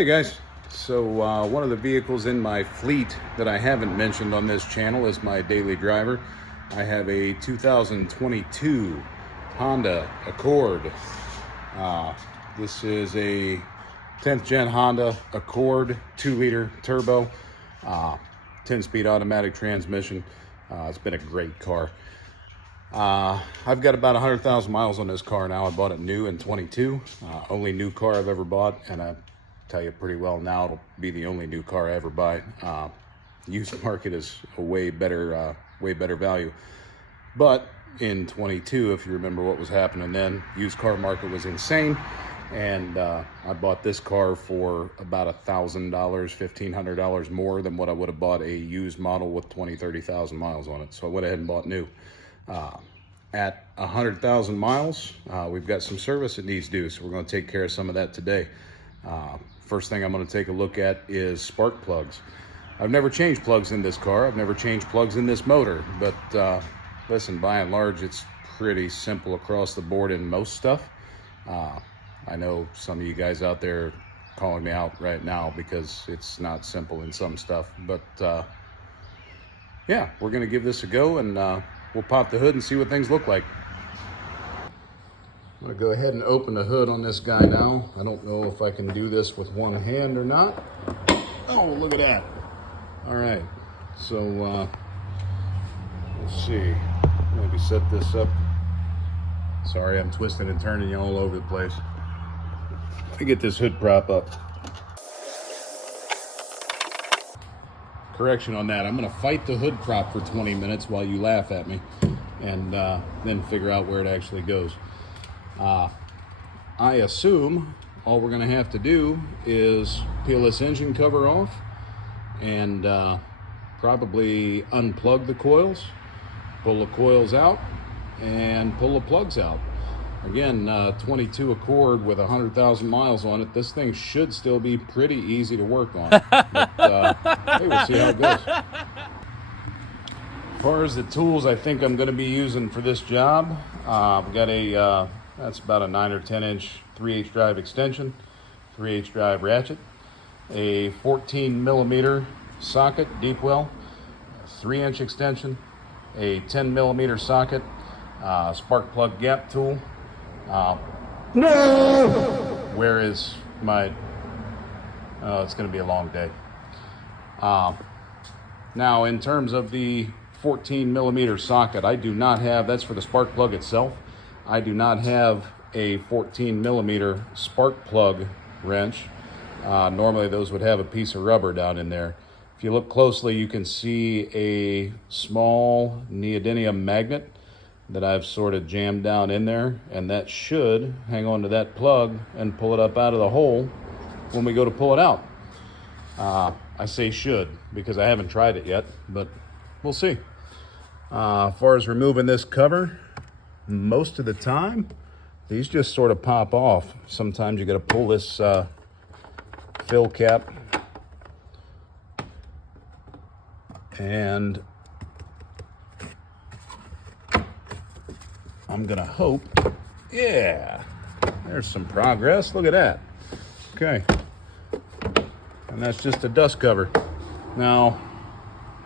Hey guys, so one of the vehicles in my fleet that I haven't mentioned on this channel is my daily driver. I have a 2022 Honda Accord. This is a 10th gen Honda Accord 2-liter turbo, 10-speed automatic transmission. It's been a great car. I've got about 100,000 miles on this car now. I bought it new in 22. Only new car I've ever bought, and I tell you pretty well now it'll be the only new car I ever buy. Used market is a way better value. But in 22, if you remember what was happening then, used car market was insane. And I bought this car for about $1,000, $1,500 more than what I would have bought a used model with 30,000 miles on it. So I went ahead and bought new. At 100,000 miles, we've got some service it needs to do, so we're going to take care of some of that today. First thing I'm going to take a look at is spark plugs. I've never changed plugs in this car. I've never changed plugs in this motor, but listen, by and large, it's pretty simple across the board in most stuff. I know some of you guys out there calling me out right now because it's not simple in some stuff, but yeah, we're going to give this a go, and we'll pop the hood and see what things look like. I'm going to go ahead and open the hood on this guy now. I don't know if I can do this with one hand or not. Oh, look at that. All right, so let's see. Maybe set this up. Sorry, I'm twisting and turning you all over the place. Let me get this hood prop up. Correction on that. I'm going to fight the hood prop for 20 minutes while you laugh at me, and then figure out where it actually goes. I assume all we're going to have to do is peel this engine cover off and probably unplug the coils, pull the coils out, and pull the plugs out. Again, 22 Accord with 100,000 miles on it. This thing should still be pretty easy to work on. But hey, we'll see how it goes. As far as the tools I think I'm going to be using for this job, I've got a that's about a 9 or 10 inch 3/8 drive extension, 3/8 drive ratchet, a 14 millimeter socket deep well, 3-inch extension, a 10 millimeter socket, spark plug gap tool. No! Where is my, it's going to be a long day. Now, in terms of the 14 millimeter socket, I do not have, that's for the spark plug itself. I do not have a 14 millimeter spark plug wrench. Normally those would have a piece of rubber down in there. If you look closely, you can see a small neodymium magnet that I've sort of jammed down in there, and that should hang on to that plug and pull it up out of the hole when we go to pull it out. I say should because I haven't tried it yet, but we'll see. As far as removing this cover, most of the time these just sort of pop off. Sometimes you got to pull this fill cap, and I'm gonna hope, yeah, there's some progress. Look at that. Okay, and that's just a dust cover. Now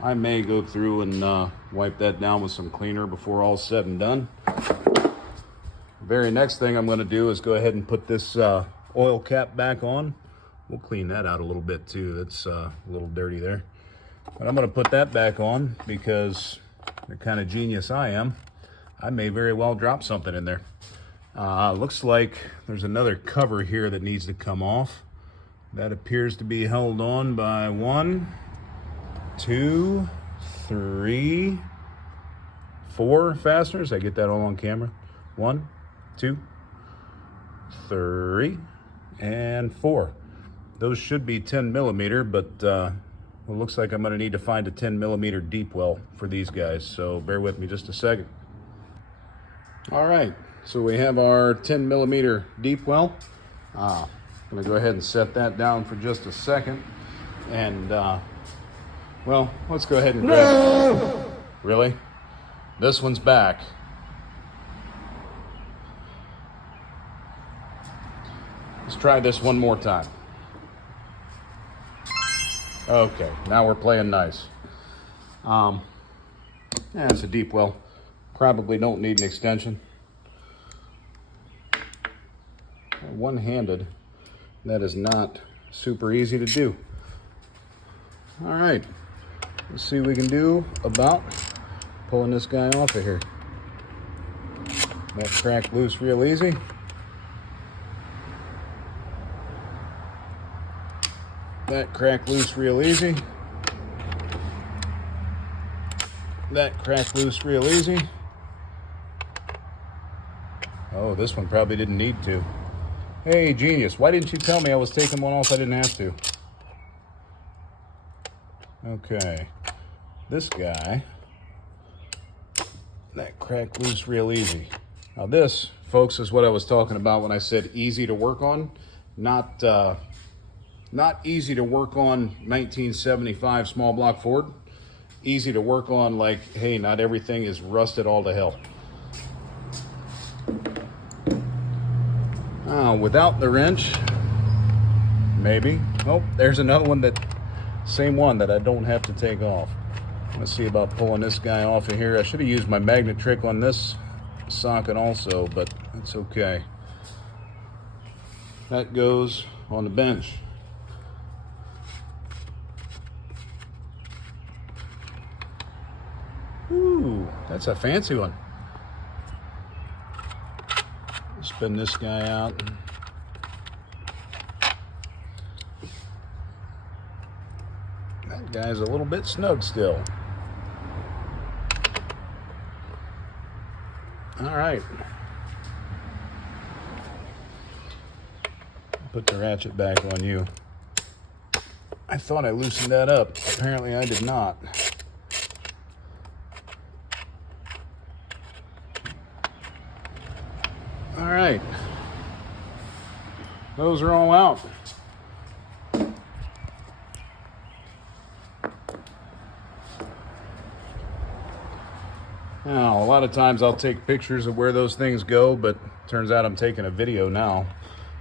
I may go through and wipe that down with some cleaner before all's said and done. Very next thing I'm going to do is go ahead and put this oil cap back on. We'll clean that out a little bit too. That's a little dirty there. But I'm going to put that back on because the kind of genius I am, I may very well drop something in there. Looks like there's another cover here that needs to come off. That appears to be held on by 1, 2, 3, 4 fasteners. I get that all on camera. 1, 2, 3, and 4. Those should be 10 millimeter, but it looks like I'm going to need to find a 10 millimeter deep well for these guys, so bear with me just a second. All right, so we have our 10 millimeter deep well. I'm going to go ahead and set that down for just a second, and well, let's go ahead and grab it. Really? This one's back. Let's try this one more time. Okay, now we're playing nice. Yeah, it's a deep well. Probably don't need an extension. One-handed, that is not super easy to do. All right, let's see what we can do about pulling this guy off of here. That cracked loose real easy. That cracked loose real easy. That cracked loose real easy. Oh, this one probably didn't need to. Hey, genius, why didn't you tell me I was taking one off I didn't have to? Okay, this guy, that cracked loose real easy. Now this, folks, is what I was talking about when I said easy to work on. Not easy to work on 1975 small block Ford. Easy to work on like, hey, not everything is rusted all to hell. Without the wrench, maybe. Oh, there's another one same one that I don't have to take off. Let's see about pulling this guy off of here. I should have used my magnet trick on this socket also, but it's okay. That goes on the bench. Ooh, that's a fancy one. Spin this guy out. That guy's a little bit snug still. All right. Put the ratchet back on you. I thought I loosened that up. Apparently I did not. All right. Those are all out. Now, a lot of times I'll take pictures of where those things go, but turns out I'm taking a video now,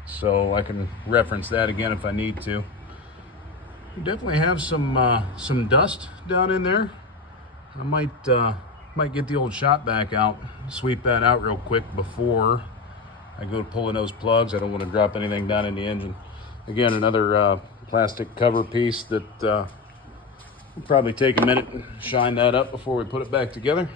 so I can reference that again if I need to. We definitely have some dust down in there. I might get the old shop vac out, sweep that out real quick before I go pulling those plugs. I don't want to drop anything down in the engine. Again, another plastic cover piece that will probably take a minute and shine that up before we put it back together.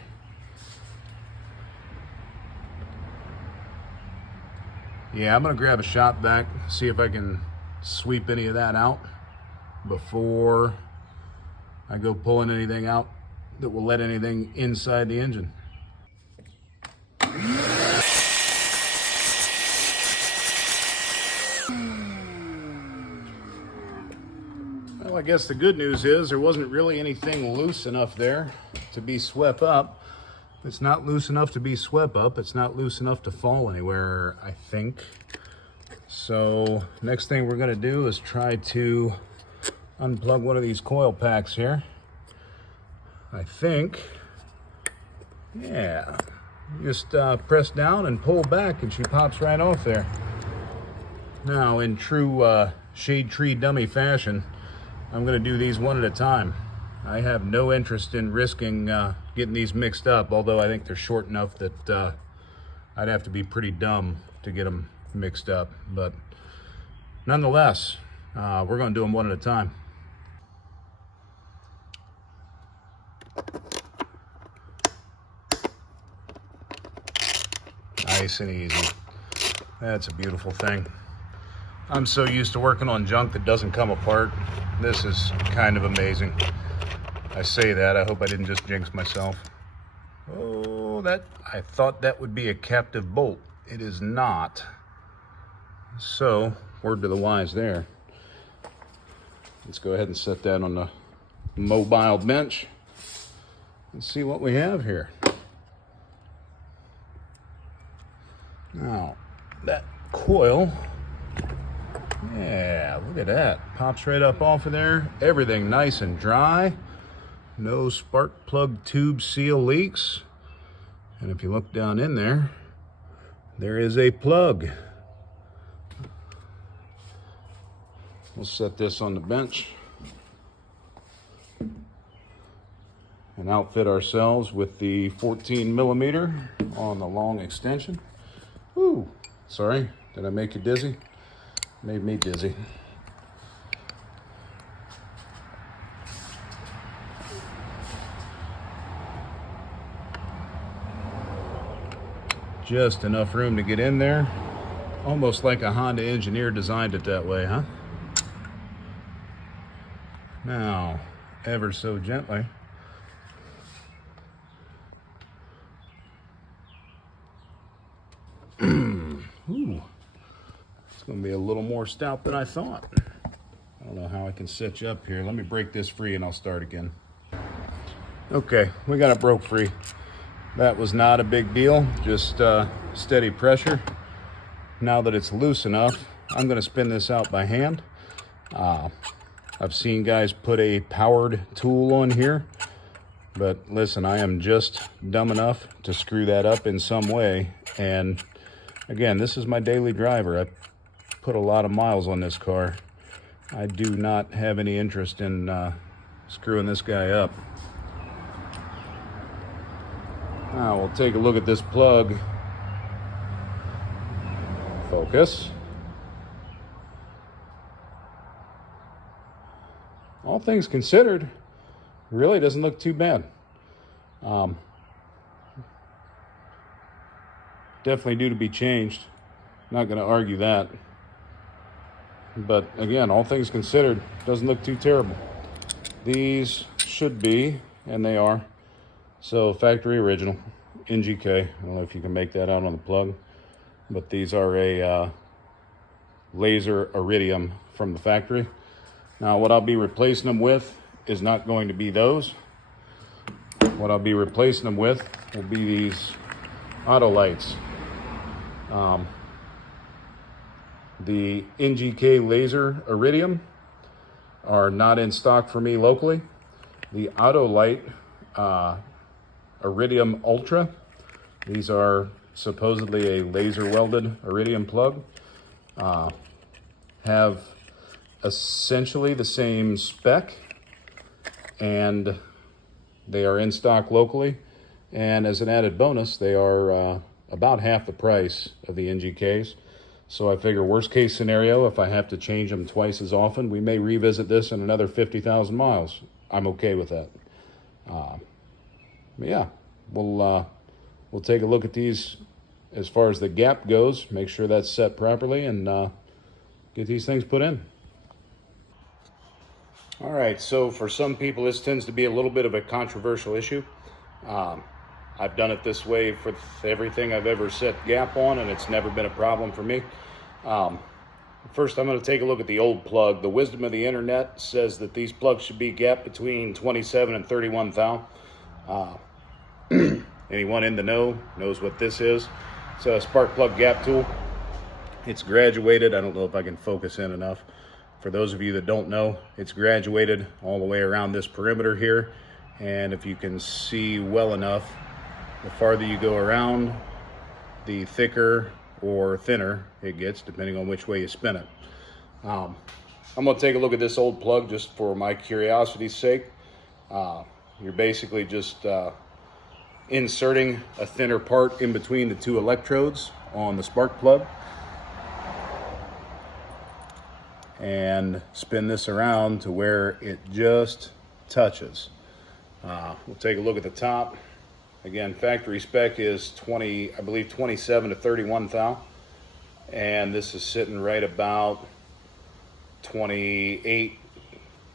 Yeah, I'm gonna grab a shop vac, see if I can sweep any of that out before I go pulling anything out that will let anything inside the engine. Well, I guess the good news is there wasn't really anything loose enough there to be swept up. If it's not loose enough to be swept up, it's not loose enough to fall anywhere, I think. So next thing we're gonna do is try to unplug one of these coil packs here. I think, yeah, just press down and pull back and she pops right off there. Now, in true shade tree dummy fashion, I'm gonna do these one at a time. I have no interest in risking getting these mixed up, although I think they're short enough that I'd have to be pretty dumb to get them mixed up. But nonetheless, we're gonna do them one at a time. Nice and easy. That's a beautiful thing. I'm so used to working on junk that doesn't come apart. This is kind of amazing. I say that, I hope I didn't just jinx myself. Oh, I thought that would be a captive bolt. It is not. So, word to the wise there. Let's go ahead and set that on the mobile bench. Let's see what we have here. Now, that coil, yeah, look at that. Pops right up off of there. Everything nice and dry. No spark plug tube seal leaks. And if you look down in there, there is a plug. We'll set this on the bench. and outfit ourselves with the 14 millimeter on the long extension. Ooh, sorry, did I make you dizzy? Made me dizzy. Just enough room to get in there. Almost like a Honda engineer designed it that way, huh? Now, ever so gently. Ooh, it's gonna be a little more stout than I thought. I don't know how I can set you up here. Let me break this free and I'll start again. Okay, we got it broke free. That was not a big deal, just steady pressure. Now that it's loose enough, I'm gonna spin this out by hand. I've seen guys put a powered tool on here, but listen, I am just dumb enough to screw that up in some way. And again, this is my daily driver. I put a lot of miles on this car. I do not have any interest in screwing this guy up. Now we'll take a look at this plug. Focus. All things considered, really doesn't look too bad. Definitely due to be changed. Not going to argue that. But again, all things considered, doesn't look too terrible. These should be, and they are, so factory original, NGK. I don't know if you can make that out on the plug, but these are a laser iridium from the factory. Now what I'll be replacing them with is not going to be those. What I'll be replacing them with will be these auto lights. The NGK laser iridium are not in stock for me locally. The auto light iridium ultra, these are supposedly a laser welded iridium plug, have essentially the same spec, and they are in stock locally. And as an added bonus, they are about half the price of the NGKs. So I figure worst case scenario, if I have to change them twice as often, we may revisit this in another 50,000 miles. I'm okay with that. But yeah, we'll take a look at these as far as the gap goes, make sure that's set properly, and get these things put in. All right, so for some people, this tends to be a little bit of a controversial issue. I've done it this way for everything I've ever set gap on, and it's never been a problem for me. First, I'm going to take a look at the old plug. The wisdom of the internet says that these plugs should be gapped between 27 and 31 thou. Anyone in the know knows what this is. It's a spark plug gap tool. It's graduated. I don't know if I can focus in enough. For those of you that don't know, it's graduated all the way around this perimeter here. And if you can see well enough, the farther you go around, the thicker or thinner it gets, depending on which way you spin it. I'm going to take a look at this old plug just for my curiosity's sake. You're basically just inserting a thinner part in between the two electrodes on the spark plug, and spin this around to where it just touches. We'll take a look at the top. Again, factory spec is 27 to 31 thou, and this is sitting right about 28,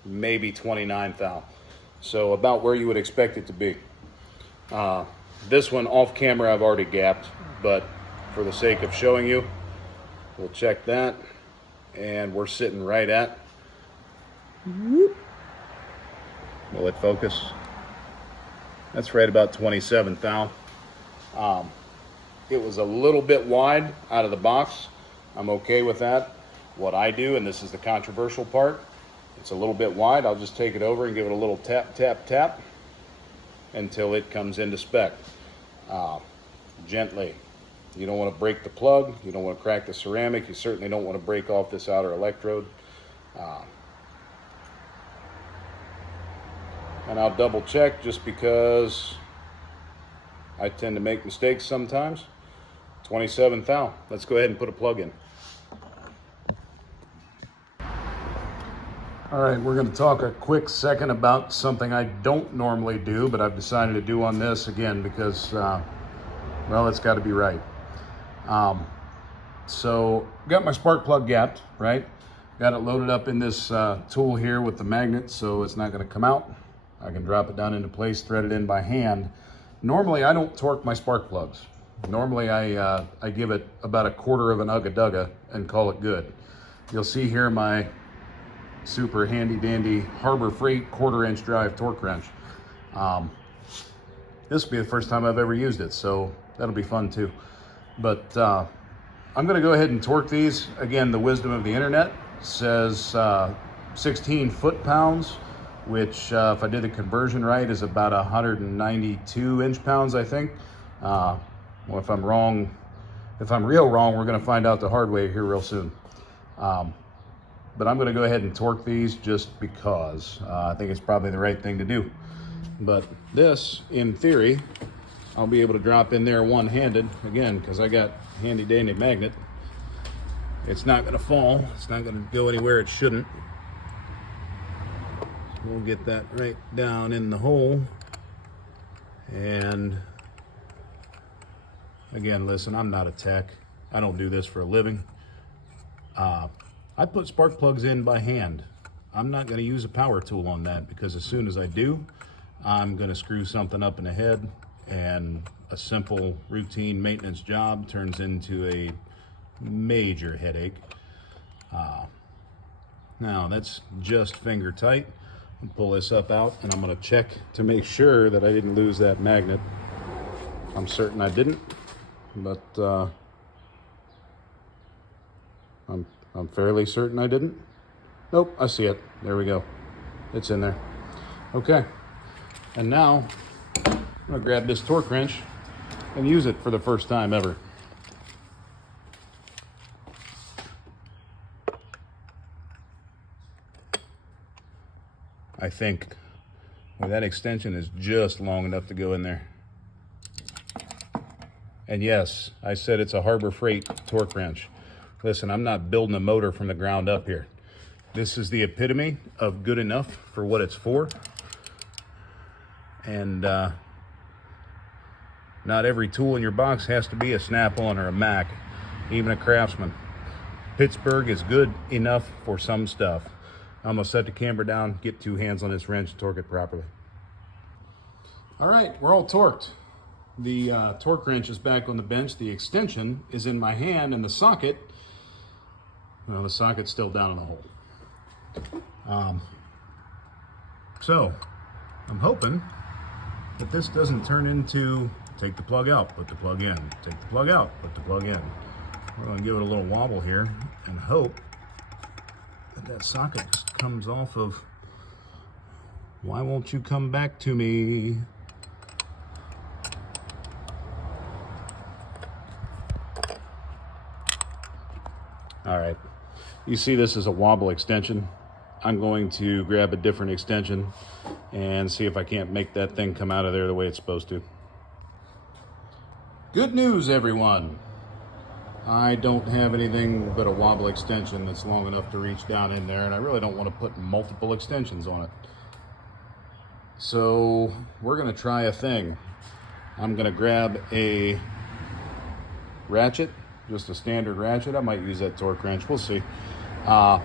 maybe 29 thou. So about where you would expect it to be. This one off camera I've already gapped, but for the sake of showing you, we'll check that, and we're sitting right at, will it focus? That's right about 27 thou. It was a little bit wide out of the box. I'm okay with that. What I do, and this is the controversial part, it's a little bit wide. I'll just take it over and give it a little tap, tap, tap until it comes into spec. Gently. You don't want to break the plug. You don't want to crack the ceramic. You certainly don't want to break off this outer electrode. and I'll double check just because I tend to make mistakes sometimes. 27 thou. Let's go ahead and put a plug in. All right, we're going to talk a quick second about something I don't normally do, but I've decided to do on this again because, well, it's got to be right. So, got my spark plug gapped, right? Got it loaded up in this tool here with the magnet, so it's not going to come out. I can drop it down into place, thread it in by hand. Normally, I don't torque my spark plugs. Normally, I give it about 1/4 of an ugga-dugga and call it good. You'll see here my super handy dandy Harbor Freight 1/4 inch drive torque wrench. This will be the first time I've ever used it, so that'll be fun too. But I'm going to go ahead and torque these. Again, the wisdom of the internet says 16 foot-pounds, which if I did the conversion right is about 192 inch-pounds, I think. Well, if I'm wrong, if I'm real wrong, we're going to find out the hard way here real soon. But I'm going to go ahead and torque these just because I think it's probably the right thing to do. But this, in theory, I'll be able to drop in there one-handed, again, because I got handy-dandy magnet. It's not going to fall. It's not going to go anywhere it shouldn't. So we'll get that right down in the hole. And again, listen, I'm not a tech. I don't do this for a living. I put spark plugs in by hand. I'm not going to use a power tool on that because as soon as I do, I'm going to screw something up in the head, and a simple routine maintenance job turns into a major headache. Now that's just finger tight. I'll pull this up out and I'm going to check to make sure that I didn't lose that magnet. I'm certain I didn't, but I'm fairly certain I didn't. Nope, I see it. There we go. It's in there. Okay. And now I'm going to grab this torque wrench and use it for the first time ever. I think that extension is just long enough to go in there. And yes, I said it's a Harbor Freight torque wrench. Listen, I'm not building a motor from the ground up here. This is the epitome of good enough for what it's for. And not every tool in your box has to be a Snap-on or a Mac, even a Craftsman. Pittsburgh is good enough for some stuff. I'm gonna set the camera down, get 2 hands on this wrench, and torque it properly. All right, we're all torqued. The torque wrench is back on the bench. The extension is in my hand, and the socket, well, the socket's still down in the hole. So I'm hoping that this doesn't turn into take the plug out, put the plug in, take the plug out, put the plug in. We're gonna give it a little wobble here and hope that that socket just comes off of. Why won't you come back to me? All right, you see this is a wobble extension. I'm going to grab a different extension and see if I can't make that thing come out of there the way it's supposed to. Good news, everyone. I don't have anything but a wobble extension that's long enough to reach down in there, and I really don't want to put multiple extensions on it. So we're going to try a thing. I'm going to grab a ratchet, just a standard ratchet. I might use that torque wrench. We'll see. I'm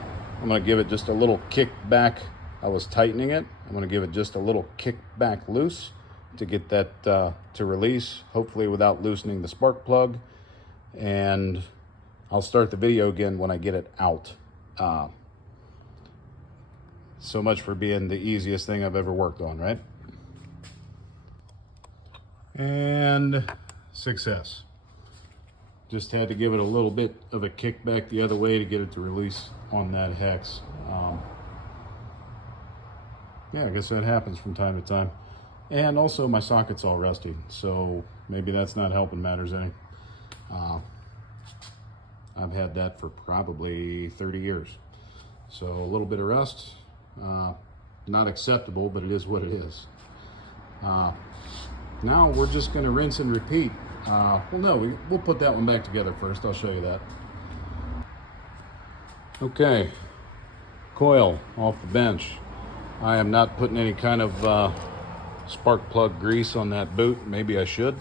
going to give it just a little kick back. I was tightening it. I'm going to give it just a little kick back loose to get that to release, hopefully without loosening the spark plug. And I'll start the video again when I get it out. So much for being the easiest thing I've ever worked on, right? And success. Just had to give it a little bit of a kick back the other way to get it to release on that hex. Yeah, I guess that happens from time to time. And also my socket's all rusty, so maybe that's not helping matters any. I've had that for probably 30 years. So a little bit of rust, not acceptable, but it is what it is. Now we're just going to rinse and repeat. Well, no, we'll put that one back together first. I'll show you that. Okay, coil off the bench. I am not putting any kind of spark plug grease on that boot. Maybe I should,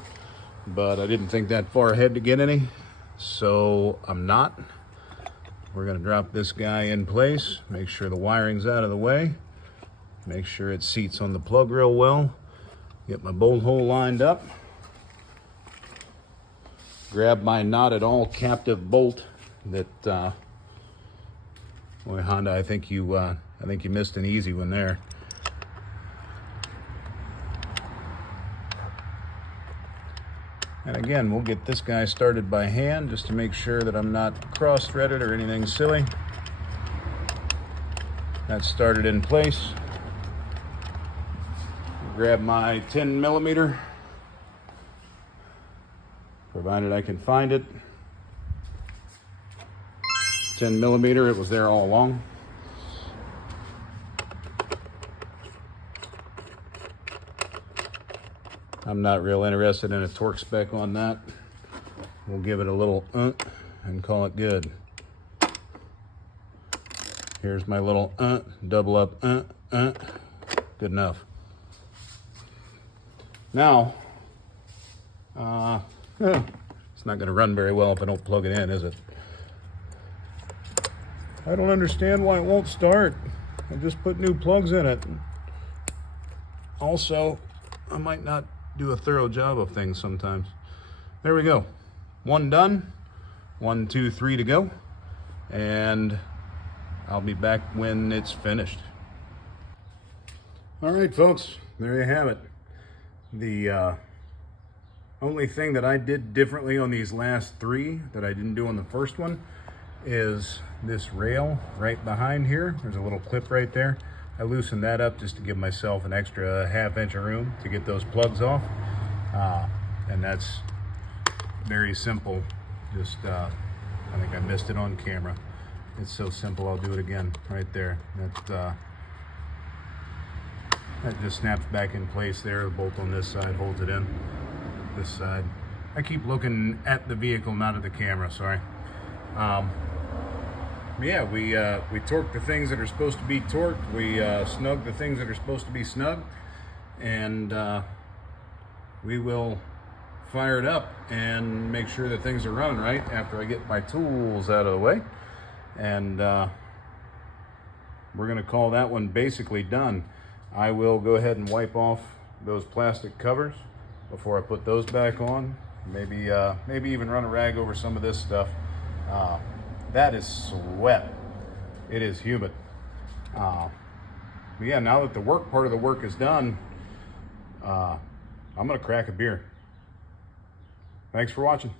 but I didn't think that far ahead to get any, so I'm not. We're going to drop this guy in place, make sure the wiring's out of the way, make sure it seats on the plug real well, get my bolt hole lined up, grab my not at all captive bolt that, boy, Honda, I think you missed an easy one there. And again, we'll get this guy started by hand just to make sure that I'm not cross-threaded or anything silly. That's started in place. Grab my 10 millimeter, provided I can find it. 10 millimeter, it was there all along. I'm not real interested in a torque spec on that. We'll give it a little and call it good. Here's my little double up good enough. Now, it's not going to run very well if I don't plug it in, is it? I don't understand why it won't start. I just put new plugs in it. Also, I might not do a thorough job of things sometimes. There we go. One done. 1, 2, 3 to go. And I'll be back when it's finished. All right, folks, there you have it. The only thing that I did differently on these last 3 that I didn't do on the first one is this rail right behind here. There's a little clip right there. I loosened that up just to give myself an extra ½ inch of room to get those plugs off. And that's very simple. Just, I think I missed it on camera. It's so simple, I'll do it again right there. That just snaps back in place there. The bolt on this side holds it in. This side. I keep looking at the vehicle, not at the camera, sorry. Yeah, we torque the things that are supposed to be torqued. We snug the things that are supposed to be snug. And we will fire it up and make sure that things are running right after I get my tools out of the way. And we're going to call that one basically done. I will go ahead and wipe off those plastic covers before I put those back on. Maybe even run a rag over some of this stuff. That is sweat. It is humid. But yeah, now that the work part of the work is done, I'm gonna crack a beer. Thanks for watching.